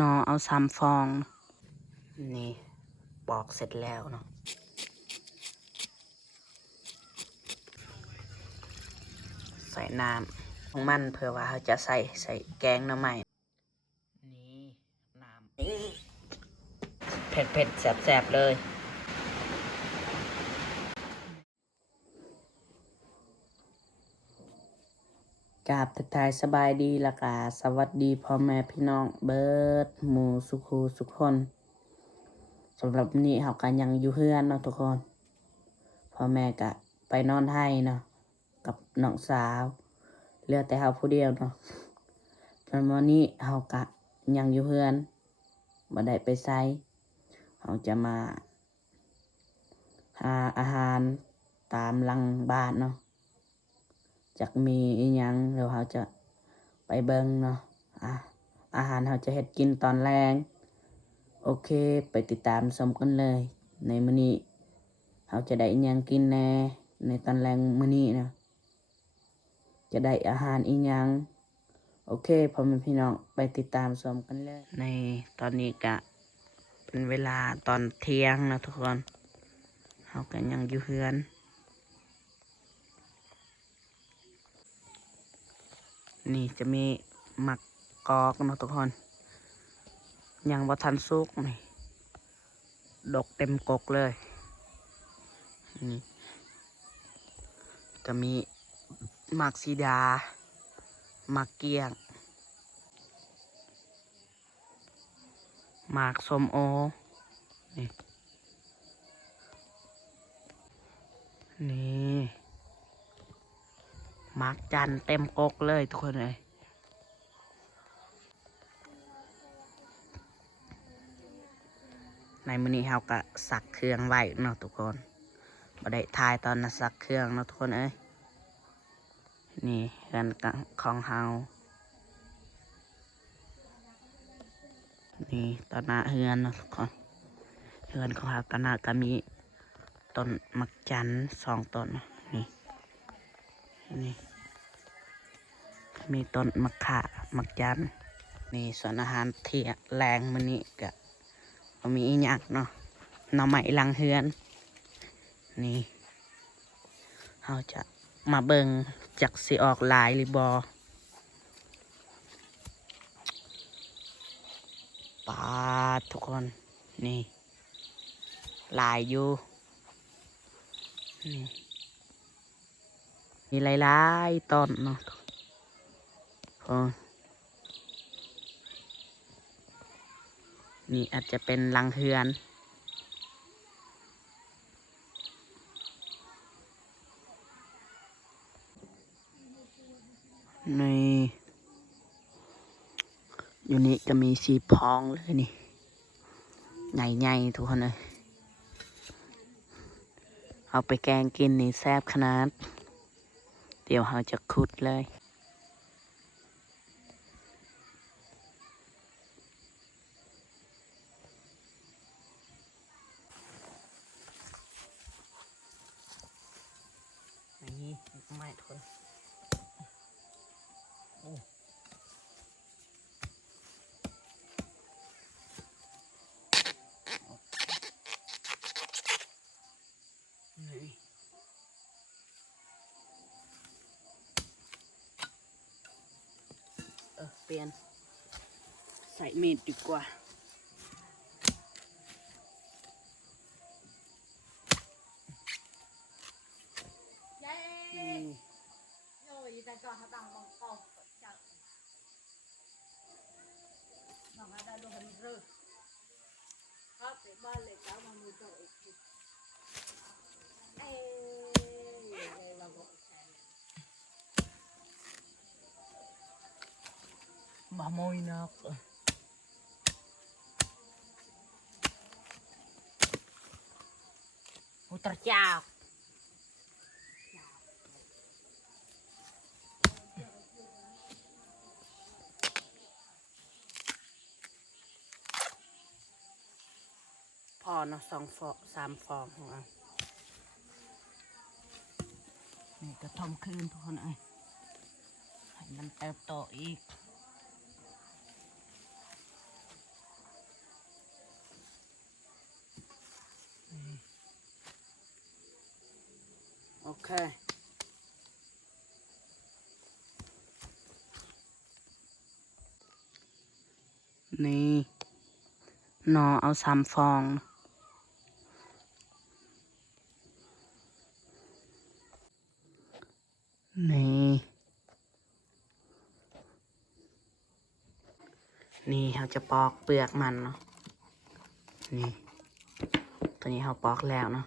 นอเอา3 ฟองนี่ปอกเสร็จแล้วเนาะใส่น้ำของมันเพื่อว่าเขาจะใส่แกงหน่อไม้นี่น้ำเผ็ดแสบๆเลยกราบทักทายสบายดีละกาสวัสดีพ่อแม่พี่น้องเบิดหมู่สุขูสุขคนสำหรับนี้เขากันยังอยู่เฮือนเนาะทุกคนพ่อแม่กะไปนอนให้เนาะกับน้องสาวเหลือแต่เขาผู้เดียวเนาะวันนี้เขากะยังอยู่เฮือนบ่ได้ไปไสเขาจะมาหาอาหารตามหลังบ้านเนาะจักมีอีหยังเดี๋ยวเขาจะไปเบิ่งเนาะอาหารเขาจะเฮ็ดกินตอนแรงโอเคไปติดตามชมกันเลยในมื้อนี้เขาจะได้อีหยังกินแน่ในตอนแรงมื้อนี้นะจะได้อาหารอีหยังโอเคพ่อแม่พี่น้องไปติดตามชมกันเลยในตอนนี้กะเป็นเวลาตอนเที่ยงนะทุกคนเขาก็ยังอยู่เฮือนนี่จะมีหมักกอกนะทุกคนยังบ่ทันสุกนี่ดกเต็มกกเลยนี่ก็มีหมักซีดาหมักเกี้ยงหมักส้มโอนี่นี่หมักจันเต็มกกเลยทุกคนเลยในมื้อนี้เราก็สักเครื่องไว้เนาะทุกคนบ่ได้ทายตอนสักเครื่องเนาะทุกคนเอ้ยนี่เฮือนของเฮานี่ตอนหน้าเฮือนเนาะทุกคนเฮือนของเฮาตอนหน้าก็มีต้นมักจัน2 ต้นนี่นี่มีต้นมะข่ามักจันนี่ส่วนอาหารเที่ยงแรงมื้อนี้ก็มีอีหยังเนาะหน่อไม้หลังเฮือนนี่เราจะมาเบิ่งจักสิออกลายหรือบ่ปาดทุกคนนี่ลายอยู่นี่มีหลายๆต้นเนาะพอนี่อาจจะเป็นหลังเฮือนนี่อยู่นี่ก็มีสีพองเลยนี่ใหญ่ๆทุกคนเลยเอาไปแกงกินนี่แซ่บขนาดเดี๋ยวเราจะขุดเลยนี่ไม่ทุกคนนี่เปลี่ยนใส่มีดดีกว่า在这还当帮高下，那还在都很热，他在บ้านเลยจ้ามันมีตัวอีกทีเลยเราบอกมาโมยนักอุตรเจ้าพอเนาะ2 ฟอง 3 ฟองของเรานี่กระทอมคืนทุกคนเอ้ยให้มันเติบโตอีก เคนี่นอเอา3 ฟองนี่นี่เราจะปอกเปลือกมันเนาะนี่ตัวนี้เราปอกแล้วเนาะ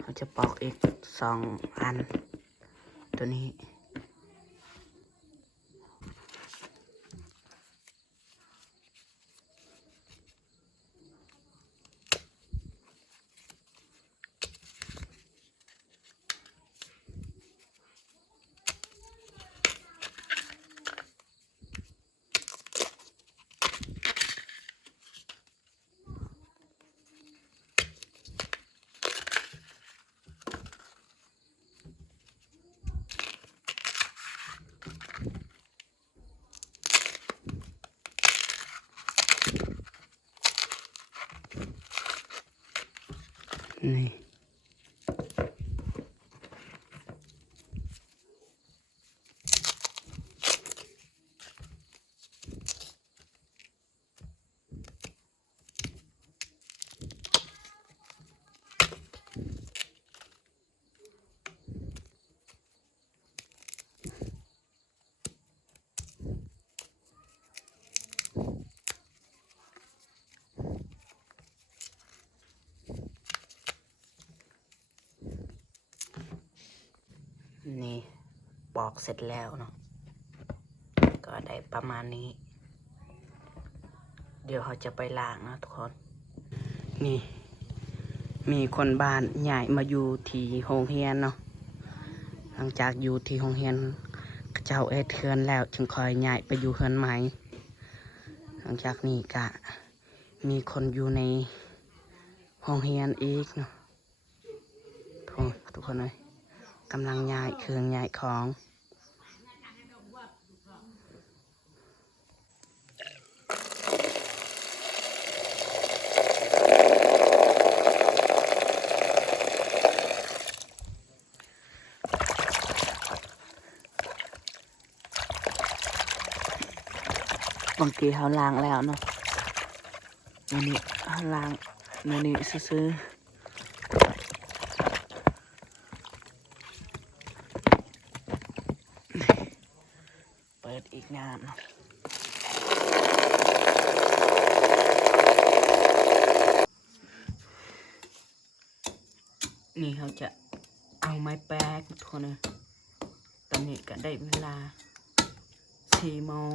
เราจะปอกอีก2 อันตัวนี้นี่นี่ปอกเสร็จแล้วเนาะก็ได้ประมาณนี้เดี๋ยวเขาจะไปล้างนะทุกคนนี่มีคนบ้านใหญ่มาอยู่ที่โรงเรียนเนาะหลังจากอยู่ที่โรงเรียนเจ้าเฮือนแล้วจึงคอยย้ายไปอยู่เฮือนใหม่หลังจากนี้ก็มีคนอยู่ในโรงเรียนอีกเนาะทุกคนเลยกำลังย้ายเครื่องย้ายของบางทีเขาล้างแล้วเนาะอันนี้เขาล้างอันนี้ซื้อเปิดอีกงานเนาะนี่เขาจะเอาไม้แป๊กทุกคนเลยตอนนี้ก็ได้เวลา4 โมง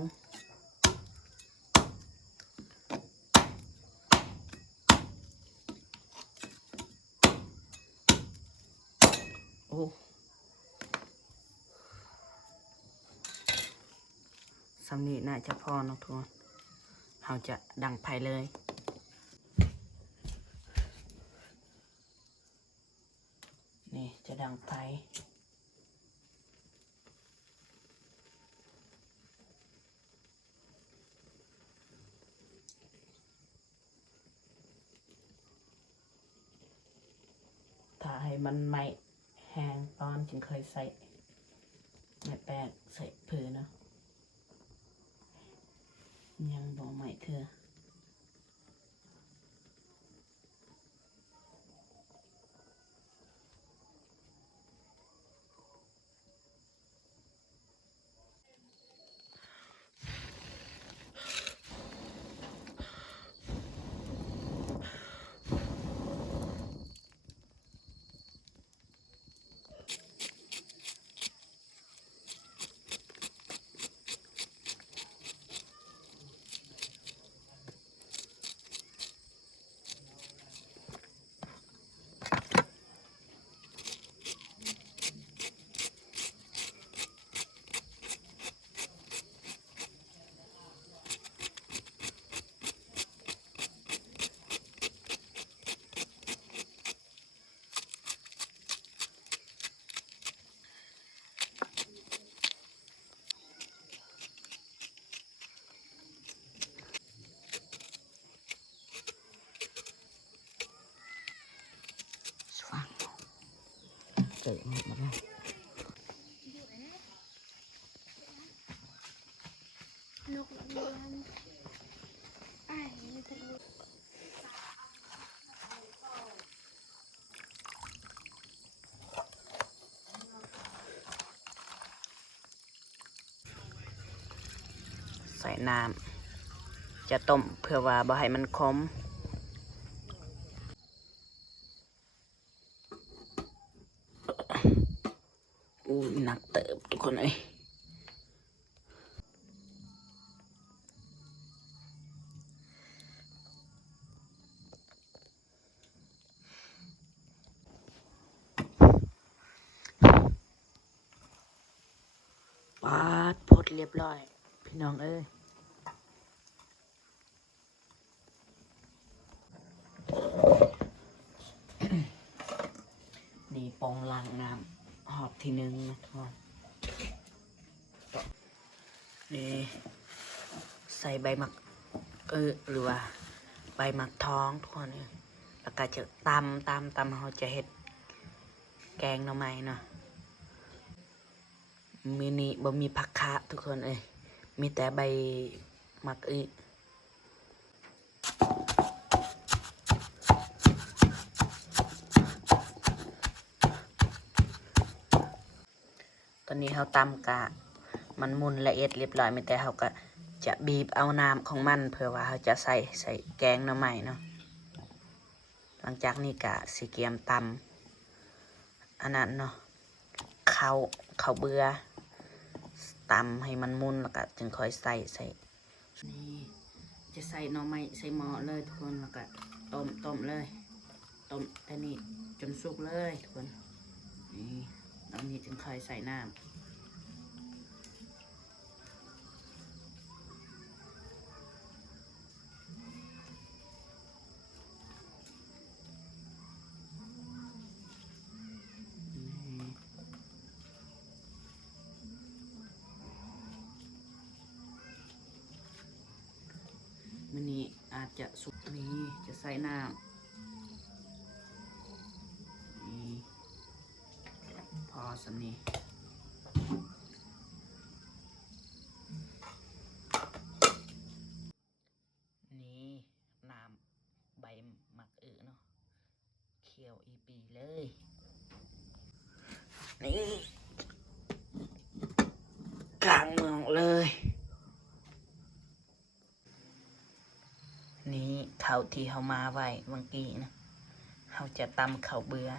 โอ้สำนีน่าจะพอเนาะทุกคนเราจะดังไฟเลยนี่จะดังไฟถ้าให้มันไม่แห้งตอนจึงเคยใส่ไม้แป้งใส่ผืนเนาะยังบอกใหม่เธอ ใส่น้ำจะต้มเพื่อว่าบ่ให้มันขมอู้หนักเติบทุกคนเอ้ยปาดพดเรียบร้อยพี่น้องเอ้ยนี่ปองล้างน้ำหอบทีนึงนะทุกคนนี่ใส่ใบหมักหรือว่าใบหมักท้องทุกคนเนี่ยแล้วก็จะตำเขาจะเห็ดแกงหน่อไม้เนาะมีนี่บ่มีผักคะทุกคนเอ้ยมีแต่ใบหมักตอนนี้เขาตำกะมันมุนละเอียดเรียบร้อยไม่แต่เขาก็จะบีบเอาน้ำของมันเพื่อว่าเขาจะใส่แกงหน่อไม้เนาะหลังจากนี้กะสีเกียมตำอันนั้นเนาะเขาเบื่อตำให้มันมุนแล้วก็จึงค่อยใส่นี่จะใส่หน่อไม้ใส่หม้อเลยทุกคนแล้วก็ต้มเลยต้มแต่นี่จนสุกเลยทุกคนนี่แล้วนี้จึงค่อยใส่น้ำมันนี้อาจจะสุกนี้จะใส่น้ำนี่พอสำนี้นี่น้ำใบหมักเนาะเคี่ยวอีปีเลยนี่กลางเมืองเลยนี่ข้าวที่เขามาไว้เมื่อกี้นะเขาจะตำข้าวเบื่อ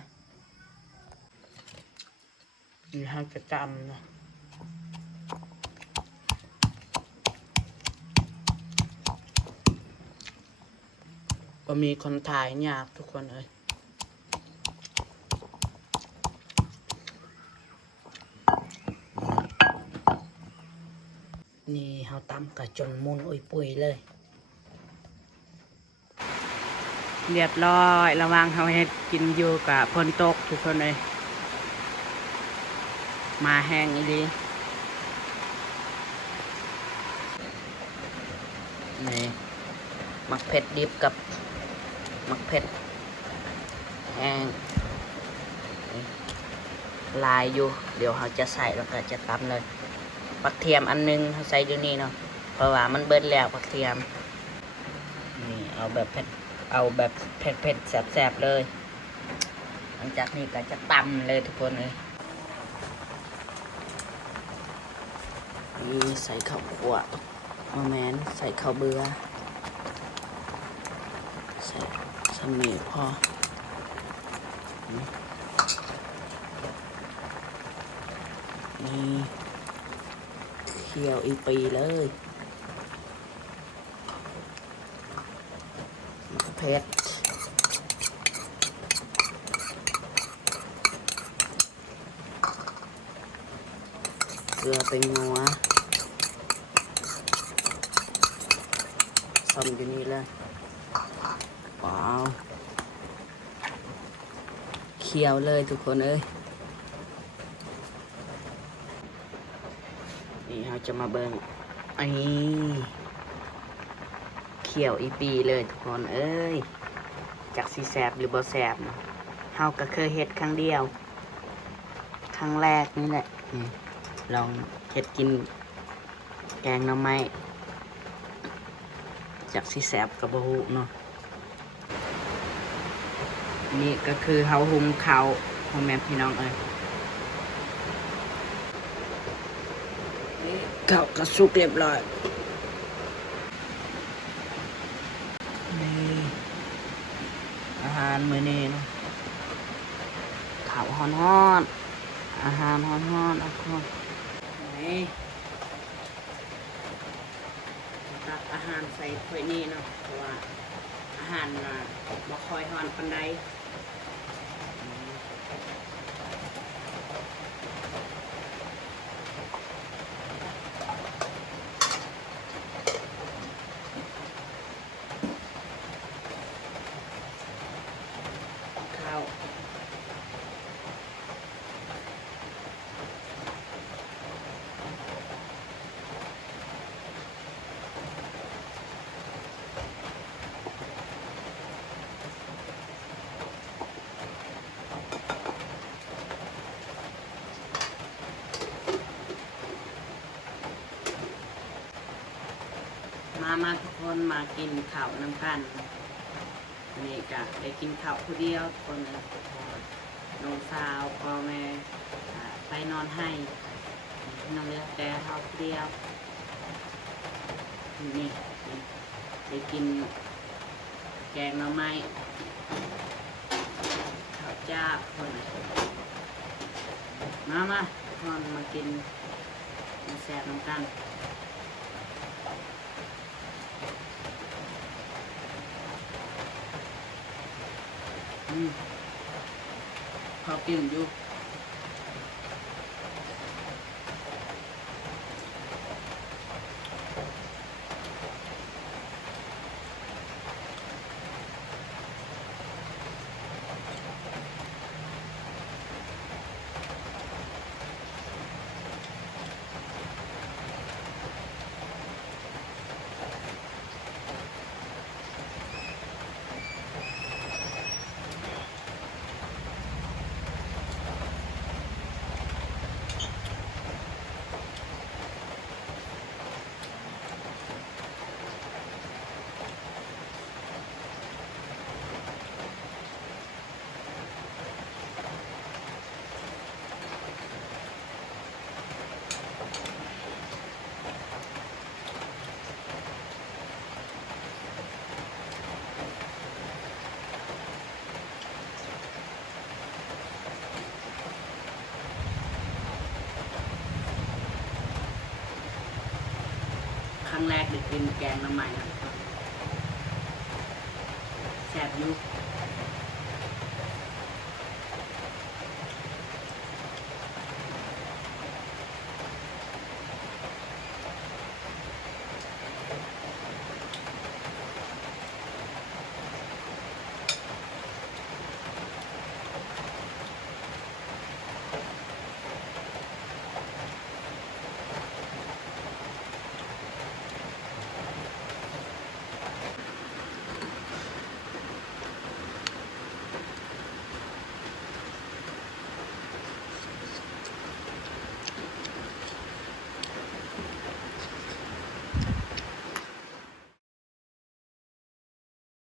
นี่เขาจะตำนะก็มีคนถ่ายยากทุกคนเลยนี่เขาตำกะจนมุนอุ้ยปุยเลยเรียบร้อยระวังเขาเฮ็ดกินอยู่กับฝนตกทุกคนเลยมาแห้งอีดีนี่มักเผ็ดดิบกับมักเผ็ดแห้งลายอยู่เดี๋ยวเขาจะใส่แล้วก็จะตำเลยผักเทียมอันนึงเขาใส่อยู่นี่เนาะเพราะว่ามันเบิดแล้วผักเทียมนี่เอาแบบเผ็ดแสบๆเลยหลังจากนี้ก็จะตำเลยทุกคนเลยนี่ใส่ข้าวคั่วมาแมนใส่ข้าวเบื่อใส่สมีพอนี่เคี่ยวอีปีเลยเผ็ดเกลือเป็นงัวซ่อมอยู่นี่เลยว้าวเคี่ยวเลยทุกคนเอ้ยนี่เราจะมาเบิ่งอันนี้เคี่ยวอีปีเลยทุกคนเอ้ยจากสีแสบหรือบ่แสบนะเฮาก็เคยเฮ็ดครั้งเดียวครั้งแรกนี่แหละลองเฮ็ดกินแกงหน่อไม้ จากสิแสบกับบะฮูเนาะนี่ก็คือเฮาหุงข้าวพ่อแม่พี่น้องเอ้ยนี่ข้าวก็สุกเรียบร้อยนี่อาหารมื้อนี้เนาะข้าวฮ้อนๆอาหารฮ้อนๆทุกคนนี่ตักอาหารใส่ถ้วยนี้เนาะเพราะว่าอาหารน่ะบ่ค่อยฮ้อนปานใดข้าวมาทุกคนมากินข้าวน้ำกันนี่ก็ได้กินข้าวผู้เดียวทุกคนนะน้องสาวพ่อแม่ไปนอนให้น้องเลือกแต่ข้าวผู้เดียวนี่ได้กินแกงหน่อไม้ข้าวจ้าคนนะมาทุกคนมากินแซ่บน้ำกันเขากินอยู่ครั้งแรกได้กินแกงหน่อไม้นะแซ่บอยู่